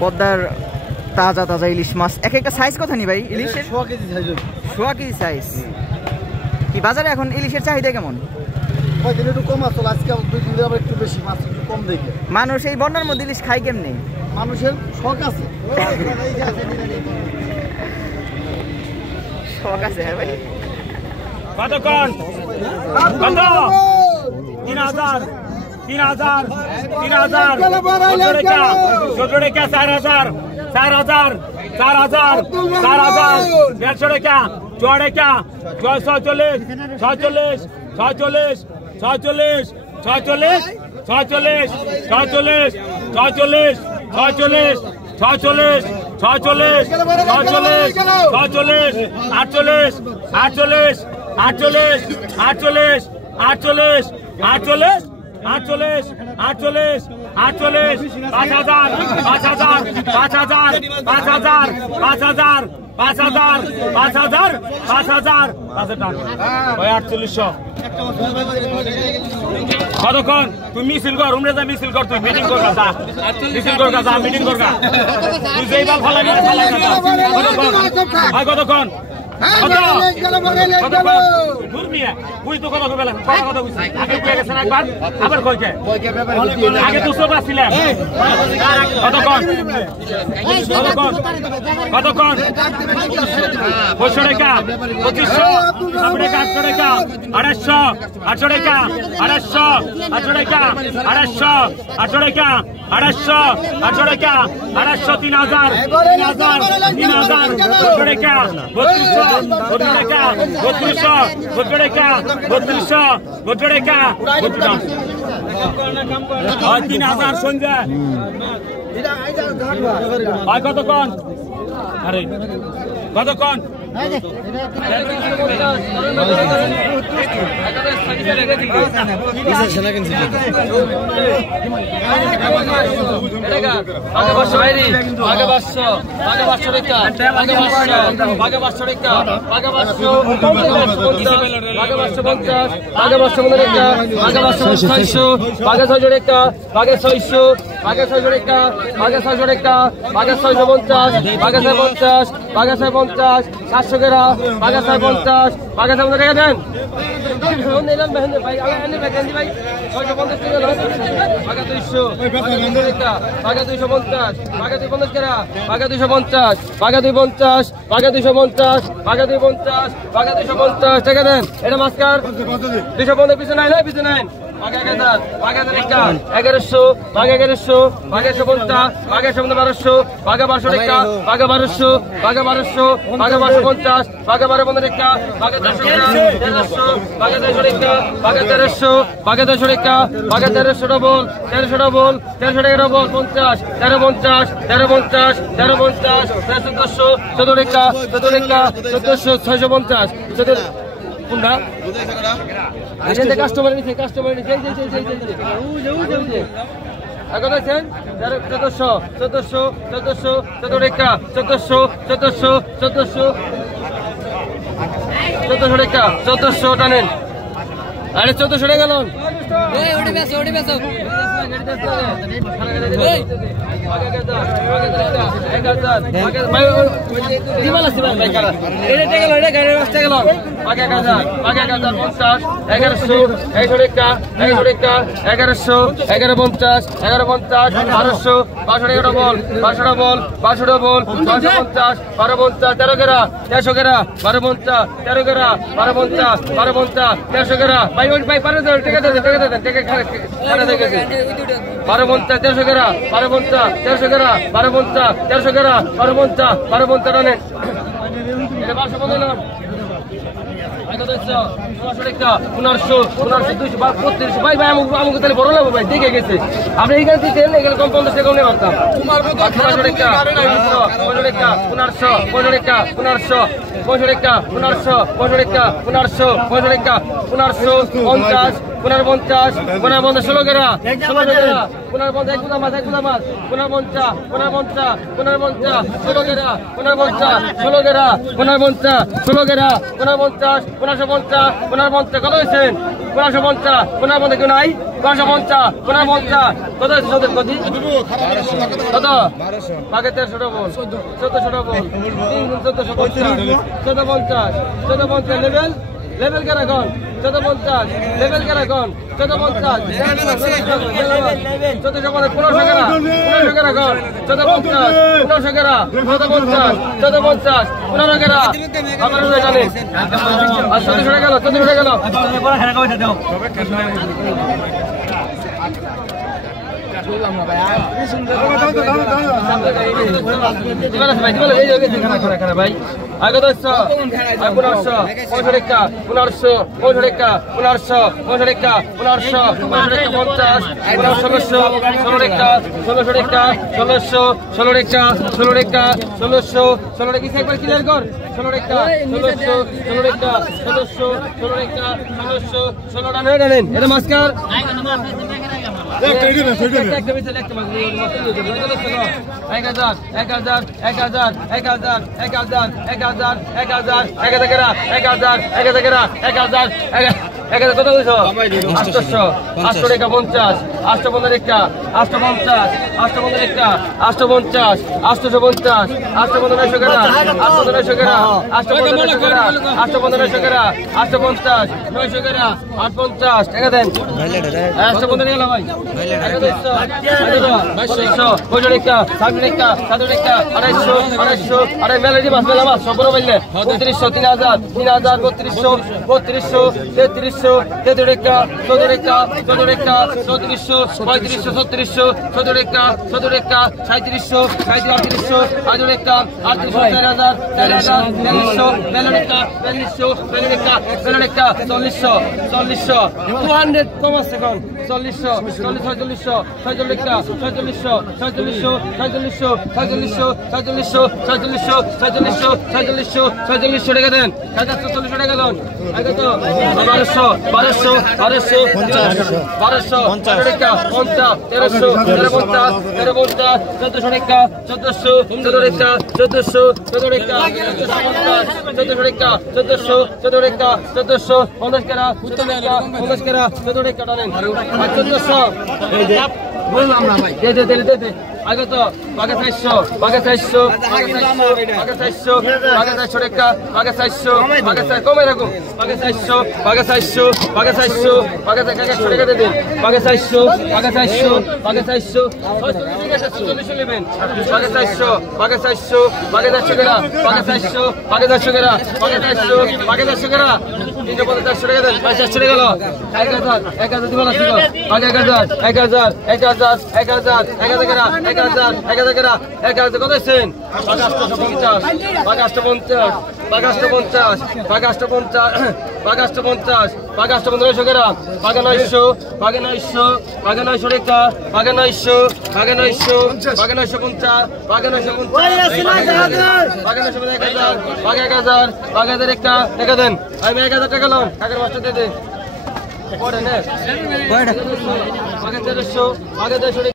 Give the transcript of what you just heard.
পদ্মার তাজা তাজা ইলিশ মাছ। এক একটা সাইজ কত নি ভাই ইলিশের? 100 কেজি সাইজ। কি বাজারে এখন ইলিশের চাহিদা কেমন? একটু কম আসলে আজকে একটু বেশি মাছ একটু কম দেখে। মানুষ এই বন্যার মধ্যে ইলিশ খায় কেমনি? মানুষের শখ আছে। শখ আছে হ্যাঁ ভাই। কতক্ষণ? কত? 3000 3000 3000 14 টাকা 4000 4000 4000 4000 150 টাকা 4 টাকা 46 46 46 46 46 46 46 46 46 46 46 46 48 48 48 48 48 48 48 48 48 48 5000 5000 5000 5000 5000 5000 5000 5000 4800 কতক্ষণ? তুই মিছিল কর, উমরে যা মিছিল কর, তুই মিটিং কর যা, মিছিল কর যা, মিটিং কর যা, তুই যেই বাল ফালাবি কতক্ষণ? কতক্ষণ? আবার কয়কে আগে 200 ছিলেন কতক্ষণ? কতক্ষণ? কতক্ষণ? 500 টাকা 2500 টাকা 800 টাকা 800 800 টাকা 800 800 টাকা 800 800 টাকা 800 800 টাকা 800 3000 3000 3000 800 টাকা 3200 32 টাকা 3200 32 টাকা 3200 32 টাকা 3000 সন্ধ্যা ভাই কতক্ষণ? আরে কতক্ষণ? সাতশো টাকা বাঘা 50 বাঘা 50 টাকা দেন ভাই ভাই 650 টাকা 200 বাঘা 250 বাঘা 250 টাকা বাঘা 250 বাঘা 250 বাঘা 250 বাঘা 250 বাঘা 250 টাকা দেন। এটা মাস্কার 250 পিছনে নাই পিছনে নাই বাঘা 1000 বাঘা 1100 বাঘা 1100 বাঘা 150 বাঘা 1200 বাঘা 1200 টাকা বাঘা 1200 বাঘা 1200 বাঘা 1250 বাঘা 1250 টাকা বাঘা 1300 বাঘা 1300 টাকা বাঘা 1300 বাঘা 1300 টাকা বাঘা 1300 ডবল 1300 ডবল 1300 টাকা ডবল 50 1350 1350 1350 1400 14 টাকা 14 টাকা 1400 650 কোনটা এখানে কাস্টমার নিচে এখন আছেন 1400 1400 1400 14 টাকা 1400 1400 1400 1400 টাকা 1400 টানেন আরে 1400 টাকা গেল ওটি বেচো দেখে গেছে আপনি এইখানে দিতেন এখানে কম 50 টাকা নিয়ে পারতাম 1500 টাকা 1500 টাকা 1500 টাকা 1500 1500 টাকা 1500 1500 টাকা 1500 1500 টাকা 1500 50 49 49 ষোলো গেরা 16 গেরা 49 এক গুদা মাছ 49 49 ষোলো গেরা 49 ষোলো গেরা 49 ষোলো গেরা 49 1950 কত হয়েছেন 1950 কেউ নাই 1950 কত হয়েছে সদের কদি কত আগে 1300 বল 1400 বল 1450 লেভেল কেন এখন 1450 লেভেল কেন এখন 1450 1500 কেনা এখন 1450 কেনা 1450 1500 কেনা আমার জানেন আর 1400 গেল 1400 গেল ভাই আগে তো 1000